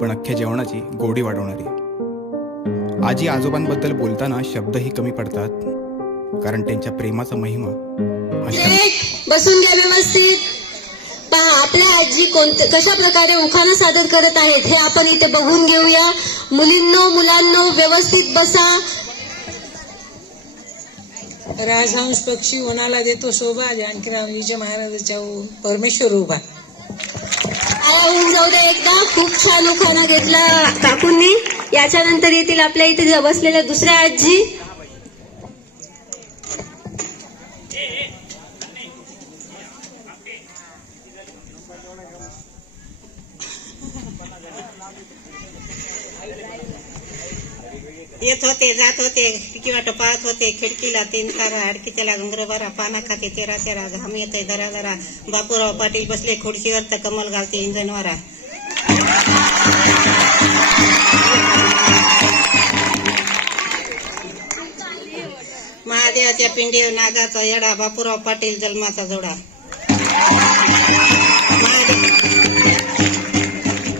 पण अख्ख्या जेवणाची गोडी वाढवणारी. आजी आजोबांबद्दल बोलताना शब्दही कमी पडतात, कारण त्यांच्या प्रेमाचा महिमा बसून घ्या व्यवस्थित. पहा आपल्या आजी कशा प्रकारे उखाणा सादर करत आहेत हे आपण इथे बघून घेऊया. मुलींनो मुलांनो व्यवस्थित बसा. राजहंस पक्षी वनाला देतो शोभा, जानकीराव विजय महाराजाच्या परमेश्वर उभा. होऊन जाऊ दे एकदा. खूप छान उखाणा घेतला काकूंनी. याच्यानंतर येतील आपल्या इथे बसलेल्या दुसऱ्या आजी. येत होते जात होते किंवा पाहत होते खिडकीला तीन तारा, अडकीच्याला घुंगरबारा, पाना खाते तेरा तेरा, घाम येतोय दरा दरा, बापूराव पाटील बसले खुर्चीवर तर कमल घालते इंजनवारा. महादेवाच्या पिंडीवर नागाचा येडा, बापूराव पाटील जन्माचा जोडा.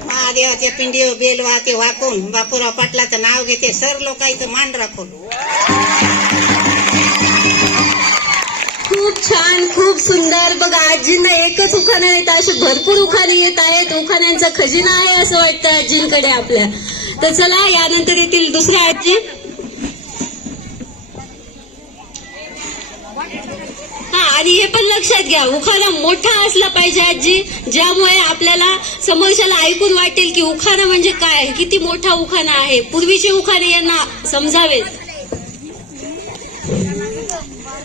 महादेवाच्या पिंडीवर बेल वाहते वाकून, बापूराव पाटलाचं नाव घेते सर लोकांचं मान राखून. खूप छान खूप सुंदर. बघा आजींना एकच उखाणा येत, असे भरपूर उखाणे येत आहेत. उखाण्यांचा खजिना आहे असं वाटतं आजींकडे आपल्या. तर चला यानंतर येतील दुसऱ्या आजी. आणि हे पण लक्षात घ्या, उखाणा मोठा असला पाहिजे आजी, ज्यामुळे आपल्याला समोरच्याला ऐकून वाटेल की उखाणा म्हणजे काय, किती मोठा उखाणा आहे. पूर्वीचे उखाणे यांना समजावेत.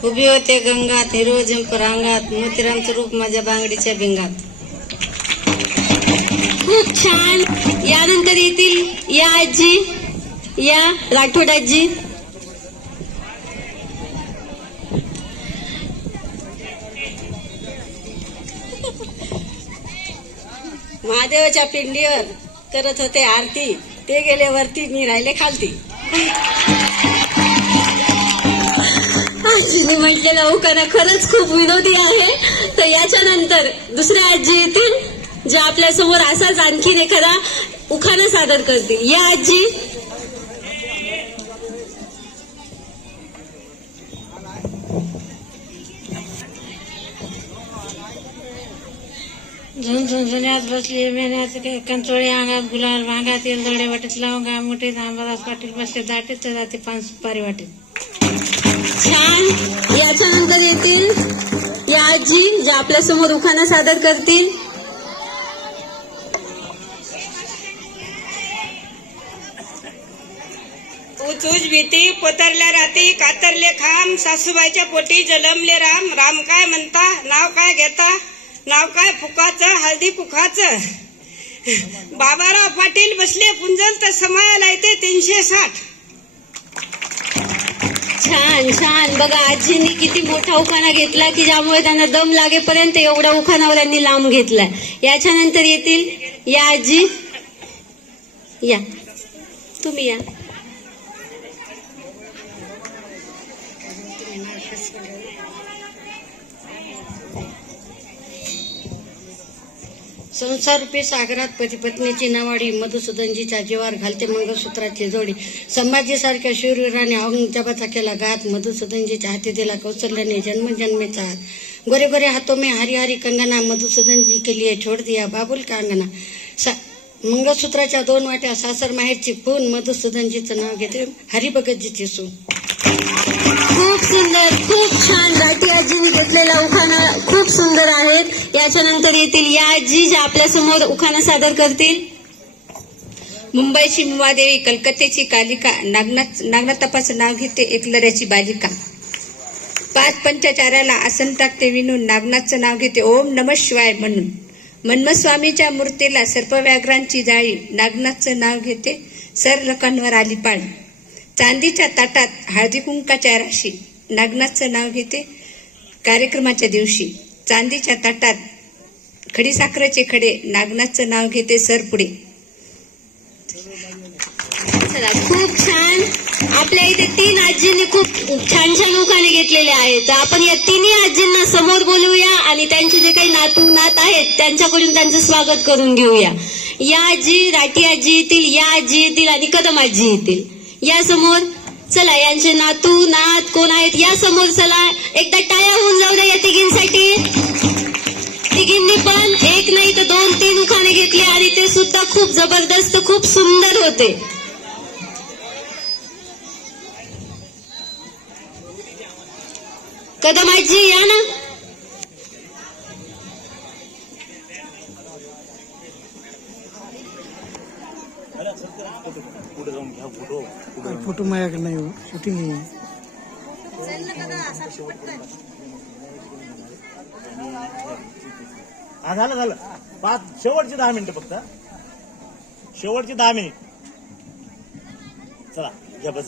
उभी होते गंगात हिरो जंप रांगात, मोतीरामचं रूप माझ्या बांगडीच्या भिंगात. खूप छान. यानंतर येतील या आजी, या राठोड आजी. महादेवाच्या पिंडीवर करत होते आरती, ते गेले वरती मी राहिले खालती. आजीने म्हटलेला उखाणा खरंच खूप विनोदी आहे. तर याच्यानंतर दुसऱ्या आजी येतील, ज्या आपल्या समोर असाच आणखीन एखादा उखाणा सादर करतील. या आजी. झुंझुण्यात बसली मेहनत कंचोळी अंगात गुलाल भांगात तेल दडे वाटीत लवंगा मुठीत अंबादास पाटील बसले दाटीत तर जाते पान सुपारी वाटीत. छान. याच्यानंतर येतील या आजी, ज्या आपल्या समोर उखाणा सादर करतील. उच भीती पोतरल्या राती कातरले खांब, सासूबाईच्या पोटी जलमले राम. राम काय म्हणता नाव काय घेता, नाव काय फुकाचं हळदी कुखाचं. बाबाराव पाटील बसले पुंजल तर समायाला येते 360. छान छान. बघा आजींनी किती मोठा उखाणा घेतला की ज्यामुळे त्यांना दम लागेपर्यंत एवढा उखाणावर त्यांनी लांब घेतलाय. याच्यानंतर येतील या आजी. या तुम्ही या. संसार रूपी सागरात पती पत्नीची नावाडी, मधुसूदनजीच्या जीवार घालते मंगळसूत्राची जोडी. संभाजीसारख्या शूरवीराने औरंगजेबाचा केला घात, मधुसूदनजीच्या हाती दिला कौशल्याने जन्मजन्मेचा हात. गोरे गोरे हातों में हरी हरी कंगना, मधुसूदनजी के लिए छोड़ दिया बाबुल का अंगना. मंगळसूत्राच्या 2 वाट्या सासर माहेरची खून, मधुसूदनजीचं नाव घेते हरिभगतजीची सून. खूप सुंदर खूप छान. राठी आजीने घेतलेला उखाणा खूप सुंदर आहेत. याच्यानंतर येतील या आजी, ज्या आपल्या समोर उखाणा सादर करतील. मुंबईची मुवादेवी, कलकत्त्याची कालिका, नागनाथापाचं नाव घेते एकलऱ्याची बालिका. 5 पंचाचार्याला आसन टाकते विणून, नागनाथचं नाव घेते ओम नमः शिवाय म्हणून. मन्मस्वामीच्या मूर्तीला सर्पव्याघ्रांची जाळी, नागनाथचं नाव घेते सर लोकांवर आली पाळी. चांदीच्या ताटात हळदी कुंकाच्या राशी, नागनाथचं नाव घेते कार्यक्रमाच्या दिवशी. चांदीच्या ताटात खडीसाखरेचे खडे, नागनाथचं नाव घेते सर पुढे. खूप छान. आपल्या इथे 3 आजींनी खूप छान छान उखाणे घेतलेले आहेत. तर आपण या 3 आजींना समोर बोलवूया आणि त्यांचे जे काही नातू नात आहेत त्यांच्याकडून त्यांचं स्वागत करून घेऊया. या आजी राठी आजी येतील, या आजी येतील आणि कदम आजी येतील या समोर. चला यांचे नातू नात कोण आहेत या समोर. चला एकदा टाळ्या होऊन जाऊ द्या या तिघींसाठी. तिघींनी पण एक नाही तर 2-3 उखाणे घेतले आणि ते सुद्धा खूप जबरदस्त खूप सुंदर होते. कदम आजी या ना. फोटो माझ्याकडे नाही हो, शूटिंग झालं 5 शेवटची 10 मिनिटं फक्त. शेवटची 10 मिनिट. चला घ्या बस.